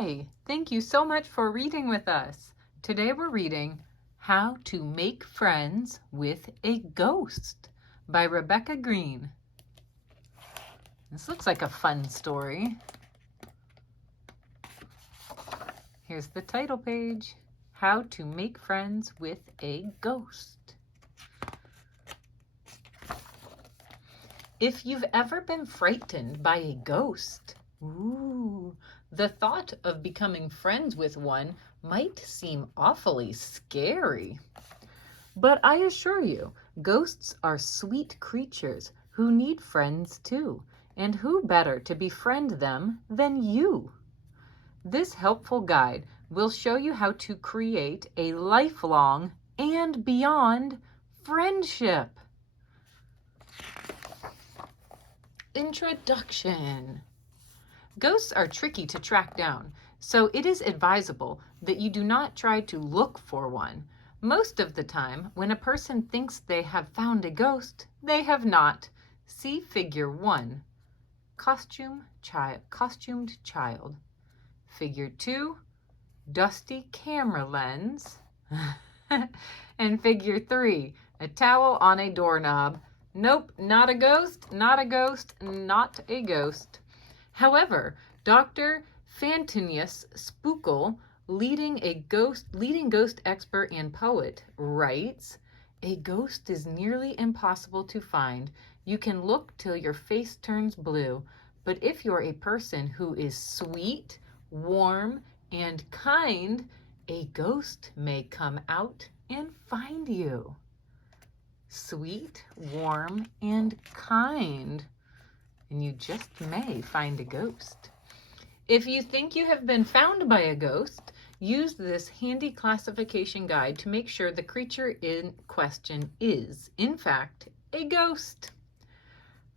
Hi, thank you so much for reading with us. Today we're reading How to Make Friends with a Ghost by Rebecca Green. This looks like a fun story. Here's the title page, How to Make Friends with a Ghost. If you've ever been frightened by a ghost, the thought of becoming friends with one might seem awfully scary. But I assure you, ghosts are sweet creatures who need friends too, and who better to befriend them than you? This helpful guide will show you how to create a lifelong and beyond friendship. Introduction. Ghosts are tricky to track down, so it is advisable that you do not try to look for one. Most of the time, when a person thinks they have found a ghost, they have not. See Figure 1, costumed child. Figure 2, dusty camera lens. And Figure 3, a towel on a doorknob. Nope, not a ghost, not a ghost, not a ghost. However, Dr. Fantinius Spookel, leading ghost expert and poet, writes, "A ghost is nearly impossible to find. You can look till your face turns blue, but if you're a person who is sweet, warm, and kind, a ghost may come out and find you." Sweet, warm, and kind. And you just may find a ghost. If you think you have been found by a ghost, use this handy classification guide to make sure the creature in question is, in fact, a ghost.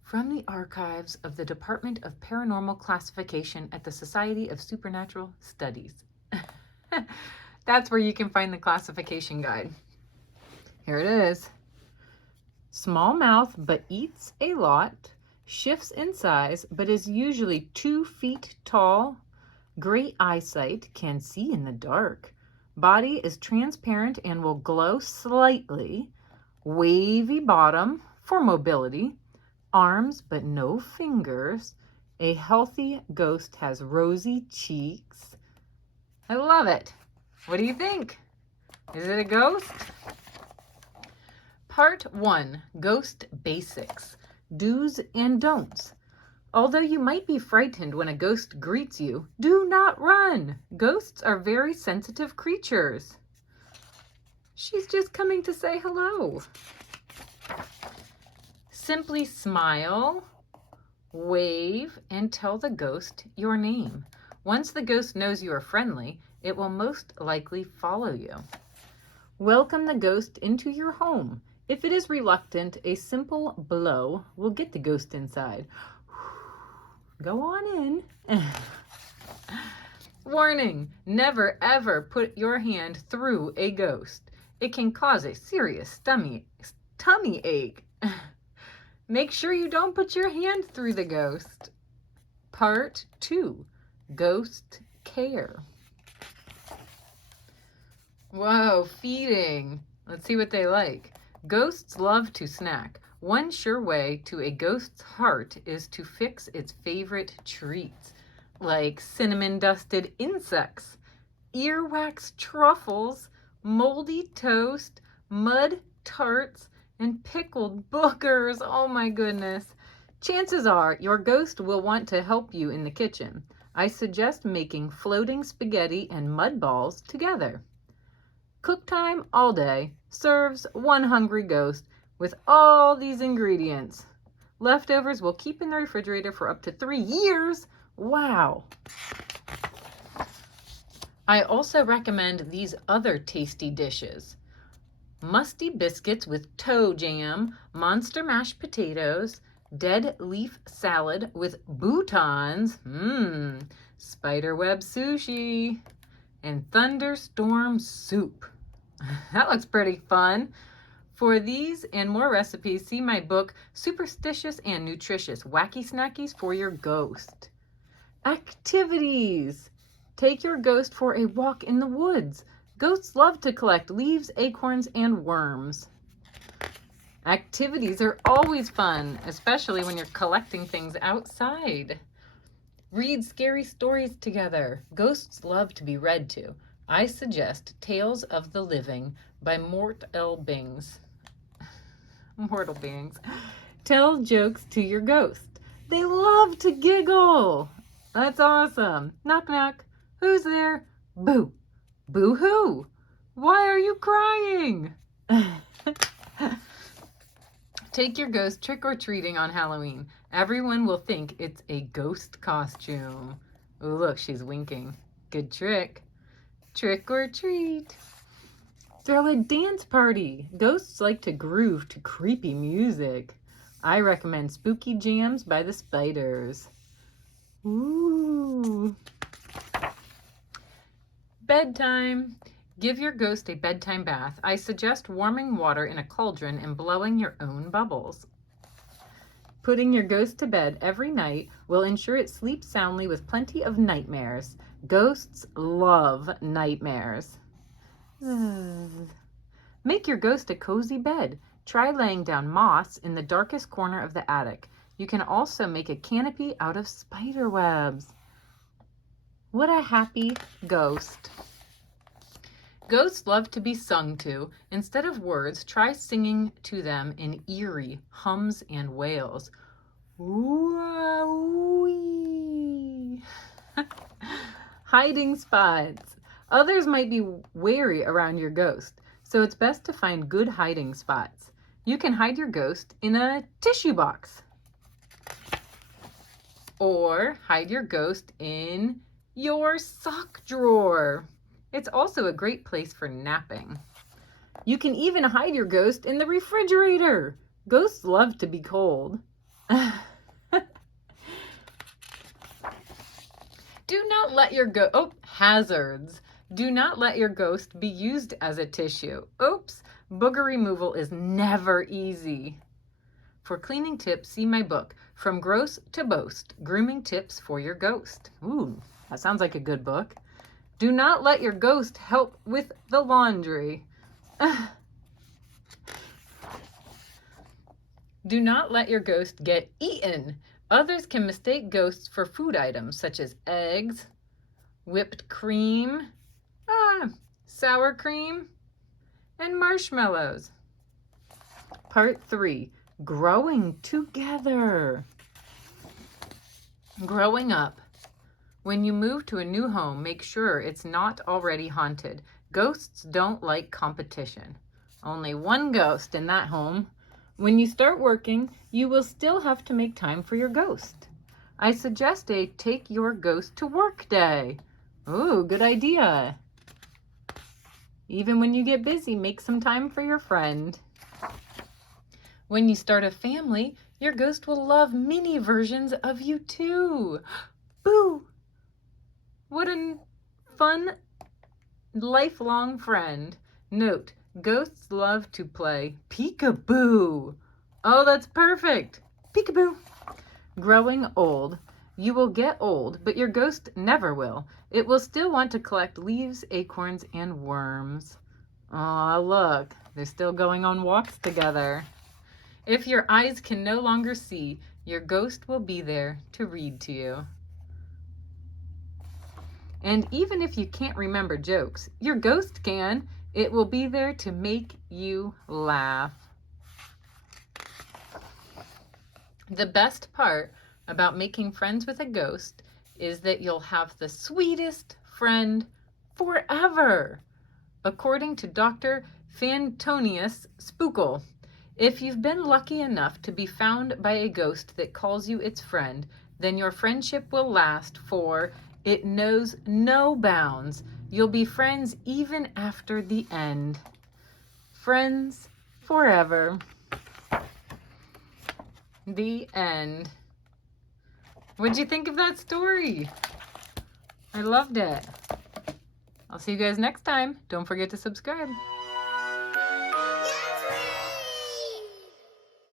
From the archives of the Department of Paranormal Classification at the Society of Supernatural Studies. That's where you can find the classification guide. Here it is. Small mouth but eats a lot. Shifts in size, but is usually 2 feet tall. Great eyesight, can see in the dark. Body is transparent and will glow slightly. Wavy bottom for mobility. Arms, but no fingers. A healthy ghost has rosy cheeks. I love it. What do you think? Is it a ghost? Part 1, Ghost Basics. Do's and don'ts. Although you might be frightened when a ghost greets you, do not run. Ghosts are very sensitive creatures. She's just coming to say hello. Simply smile, wave, and tell the ghost your name. Once the ghost knows you are friendly, it will most likely follow you. Welcome the ghost into your home. If it is reluctant, a simple blow will get the ghost inside. Go on in. Warning, never ever put your hand through a ghost. It can cause a serious tummy ache. Make sure you don't put your hand through the ghost. Part 2, Ghost Care. Whoa, feeding. Let's see what they like. Ghosts love to snack. One sure way to a ghost's heart is to fix its favorite treats, like cinnamon-dusted insects, earwax truffles, moldy toast, mud tarts, and pickled boogers. Oh my goodness. Chances are your ghost will want to help you in the kitchen. I suggest making floating spaghetti and mud balls together. Cook time all day serves one hungry ghost with all these ingredients. Leftovers will keep in the refrigerator for up to 3 years. Wow. I also recommend these other tasty dishes. Musty biscuits with toe jam, monster mashed potatoes, dead leaf salad with boutons, spiderweb sushi, and thunderstorm soup. That looks pretty fun. For these and more recipes, see my book, Superstitious and Nutritious, Wacky Snackies for Your Ghost. Activities. Take your ghost for a walk in the woods. Ghosts love to collect leaves, acorns, and worms. Activities are always fun, especially when you're collecting things outside. Read scary stories together. Ghosts love to be read to. I suggest Tales of the Living by Mortal Beings. Tell jokes to your ghost. They love to giggle. That's awesome. Knock, knock. Who's there? Boo. Boo hoo. Why are you crying? Take your ghost trick-or-treating on Halloween. Everyone will think it's a ghost costume. Oh, look, she's winking. Good trick. Trick or treat. Throw a dance party. Ghosts like to groove to creepy music. I recommend Spooky Jams by the Spiders. Ooh. Bedtime. Give your ghost a bedtime bath. I suggest warming water in a cauldron and blowing your own bubbles. Putting your ghost to bed every night will ensure it sleeps soundly with plenty of nightmares. Ghosts love nightmares. Make your ghost a cozy bed. Try laying down moss in the darkest corner of the attic. You can also make a canopy out of spider webs. What a happy ghost. Ghosts love to be sung to. Instead of words, try singing to them in eerie hums and wails. Ooh-wee. Hiding spots. Others might be wary around your ghost, so it's best to find good hiding spots. You can hide your ghost in a tissue box. Or hide your ghost in your sock drawer. It's also a great place for napping. You can even hide your ghost in the refrigerator. Ghosts love to be cold. Do not let your hazards. Do not let your ghost be used as a tissue. Oops, booger removal is never easy. For cleaning tips, see my book, From Gross to Boast, Grooming Tips for Your Ghost. Ooh, that sounds like a good book. Do not let your ghost help with the laundry. Do not let your ghost get eaten. Others can mistake ghosts for food items such as eggs, whipped cream, sour cream, and marshmallows. Part 3, growing together. Growing up. When you move to a new home, make sure it's not already haunted. Ghosts don't like competition. Only one ghost in that home. When you start working, you will still have to make time for your ghost. I suggest a take your ghost to work day. Ooh, good idea. Even when you get busy, make some time for your friend. When you start a family, your ghost will love mini versions of you too. Boo! What a fun, lifelong friend. Note, ghosts love to play peekaboo. Oh, that's perfect. Peekaboo. Growing old. You will get old, but your ghost never will. It will still want to collect leaves, acorns, and worms. Aw, look, they're still going on walks together. If your eyes can no longer see, your ghost will be there to read to you. And even if you can't remember jokes, your ghost can. It will be there to make you laugh. The best part about making friends with a ghost is that you'll have the sweetest friend forever. According to Dr. Fantonius Spookel, if you've been lucky enough to be found by a ghost that calls you its friend, then your friendship will last for it knows no bounds. You'll be friends even after the end. Friends forever. The end. What'd you think of that story? I loved it. I'll see you guys next time. Don't forget to subscribe.